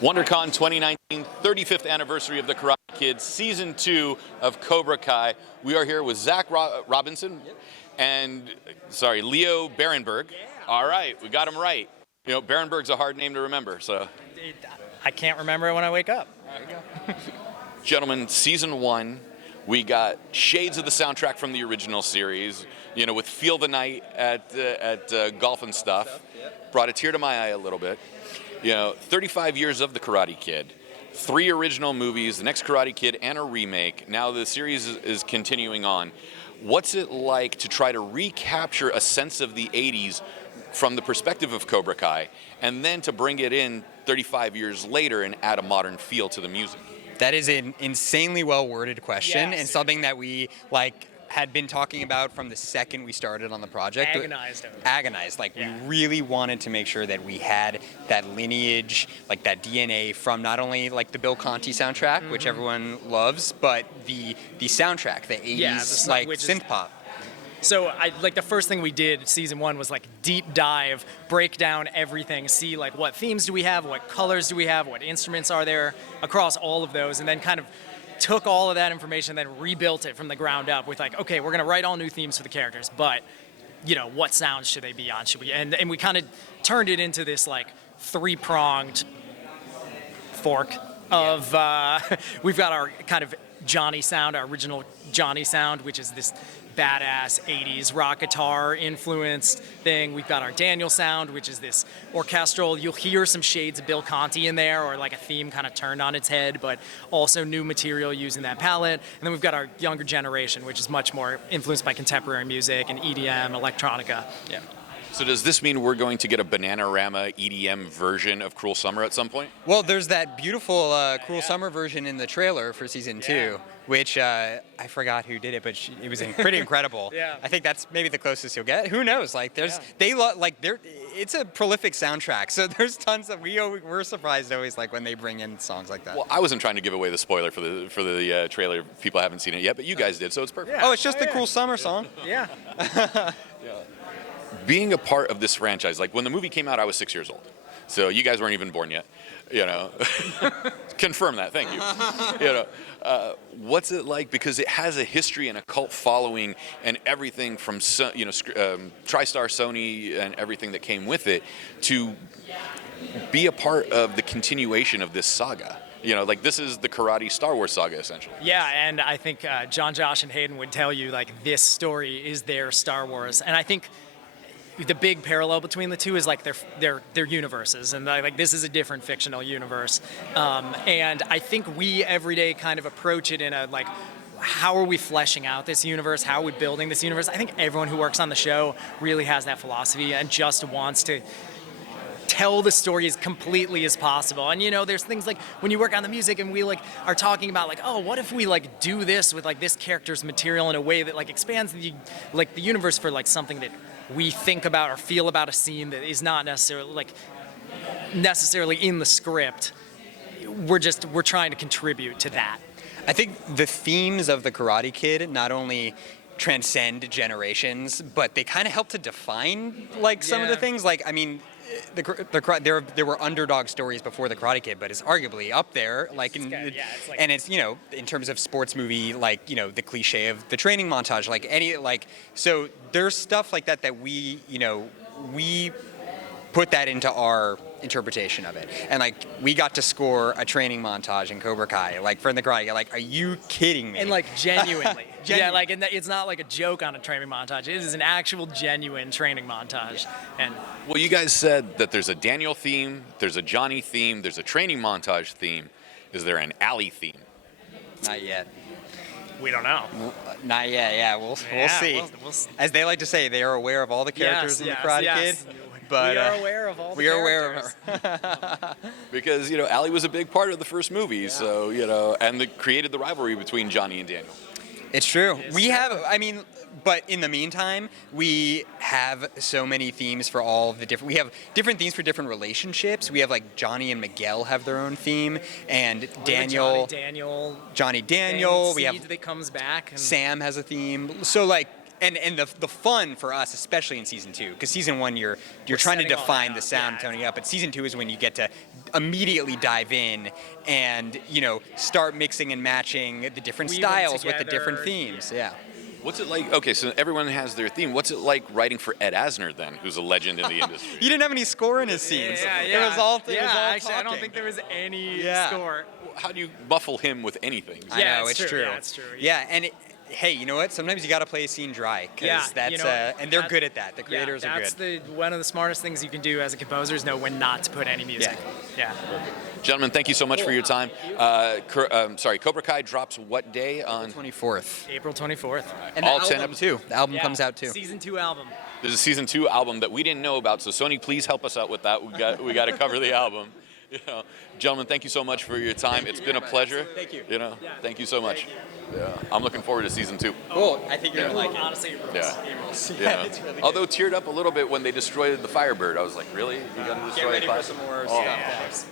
WonderCon 2019, 35th anniversary of the Karate Kid, Season 2 of Cobra Kai. We are here with Zach Robinson and, Leo Birenberg. All right, we got him right. You know, Birenberg's a hard name to remember, so. I can't remember it when I wake up. There you go. Gentlemen, Season 1, we got shades of the soundtrack from the original series, you know, with Feel the Night at Golf and Stuff. Brought a tear to my eye a little bit. You know, 35 years of the Karate Kid, 3 original movies, the next Karate Kid, and a remake. Now the series is continuing on. What's it like to try to recapture a sense of the 80s from the perspective of Cobra Kai, and then to bring it in 35 years later and add a modern feel to the music? That is an insanely well-worded question, Yes. and something that we had been talking about from the second we started on the project. Agonized. We really wanted to make sure that we had that lineage, like that DNA from not only the Bill Conti soundtrack, which everyone loves, but the soundtrack, the 80s synth pop. So the first thing we did Season 1 was deep dive, break down everything, see what themes do we have, what colors do we have, what instruments are there across all of those, and then kind of took all of that information and then rebuilt it from the ground up with okay, we're gonna write all new themes for the characters, but what sounds should they be on? Should we? And we kind of turned it into this three-pronged fork of we've got our kind of Johnny sound, our original Johnny sound, which is this badass 80s rock guitar influenced thing. We've got our Daniel sound, which is this orchestral. You'll hear some shades of Bill Conti in there, or a theme kind of turned on its head, but also new material using that palette. And then we've got our younger generation, which is much more influenced by contemporary music and EDM, electronica. Yeah. So does this mean we're going to get a Bananarama EDM version of Cruel Summer at some point? Well, there's that beautiful Cruel Summer version in the trailer for Season 2, which I forgot who did it, but it was pretty incredible. Yeah. I think that's maybe the closest you'll get. Who knows? It's a prolific soundtrack, so there's tons of we're surprised always when they bring in songs like that. Well, I wasn't trying to give away the spoiler for the trailer. People haven't seen it yet, but you guys did, so it's perfect. Yeah. Oh, it's just the Cruel Summer song. Yeah. Being a part of this franchise, when the movie came out, I was 6 years old. So you guys weren't even born yet, Confirm that, thank you. What's it like? Because it has a history and a cult following and everything from, TriStar Sony and everything that came with it, to be a part of the continuation of this saga. This is the karate Star Wars saga, essentially. Yeah, and I think John, Josh, and Hayden would tell you, this story is their Star Wars. And I think the big parallel between the two is their universes, and this is a different fictional universe, and I think we every day kind of approach it in a how are we fleshing out this universe? How are we building this universe? I think everyone who works on the show really has that philosophy and just wants to tell the story as completely as possible. And there's things when you work on the music and we are talking about oh, what if we do this with this character's material in a way that expands the universe for something that we think about or feel about a scene that is not necessarily in the script. We're trying to contribute to that. I think the themes of the Karate Kid not only transcend generations, but they kind of help to define some of the things. There were underdog stories before the Karate Kid, but it's arguably up there. And it's in terms of sports movie, the cliche of the training montage, so there's stuff like that we put that into our interpretation of it, and we got to score a training montage in Cobra Kai, for the Karate. Are you kidding me? And genuinely. Yeah, and it's not a joke on a training montage. It is an actual genuine training montage. And well, you guys said that there's a Daniel theme, there's a Johnny theme, there's a training montage theme. Is there an alley theme? Not yet. We don't know. Not yet. Yeah, we'll see. We'll see. As they like to say, they are aware of all the characters in the Karate Kid. But, we are aware of all the characters. We are aware of her. Because, Allie was a big part of the first movie, so, and created the rivalry between Johnny and Daniel. It's true. But in the meantime, we have so many themes for all of the different. We have different themes for different relationships. We have Johnny and Miguel have their own theme, and Johnny Daniel. Seed We have that comes back. Sam has a theme. So and the fun for us, especially in season 2, because season 1 you're trying to setting all define that the up. sound, Yeah. toning up, but season 2 is when you get to immediately dive in and start mixing and matching the different Weave them styles with the different together. themes. Yeah. What's it like? Okay, so everyone has their theme. What's it like writing for Ed Asner then, who's a legend in the industry? He didn't have any score in his scenes. Yeah, It was all. actually, I don't talking. think there was any Yeah. score. How do you muffle him with anything? I Yeah, know, it's it's true. true. Yeah, it's true. Yeah, and hey, you know what? Sometimes you got to play a scene dry because Yeah, that's and they're good at that. The creators are good. That's one of the smartest things you can do as a composer is know when not to put any music. Yeah. Gentlemen, thank you so much for your time. Cobra Kai drops what day on? 24th. April 24th. And All the 10 album too. The album Yeah, comes out too. Season 2 album. There's a season 2 album that we didn't know about, so Sony, please help us out with that. We got to cover the album. Gentlemen, thank you so much for your time. It's been a pleasure. Thank you. Thank you so much. Yeah, I'm looking forward to season 2. Cool. I think you're gonna like it. Honestly, it rules. Yeah. It rules. Yeah. It's really good. Although teared up a little bit when they destroyed the Firebird, I was like, really? You got to Get destroy ready a for some more stuff.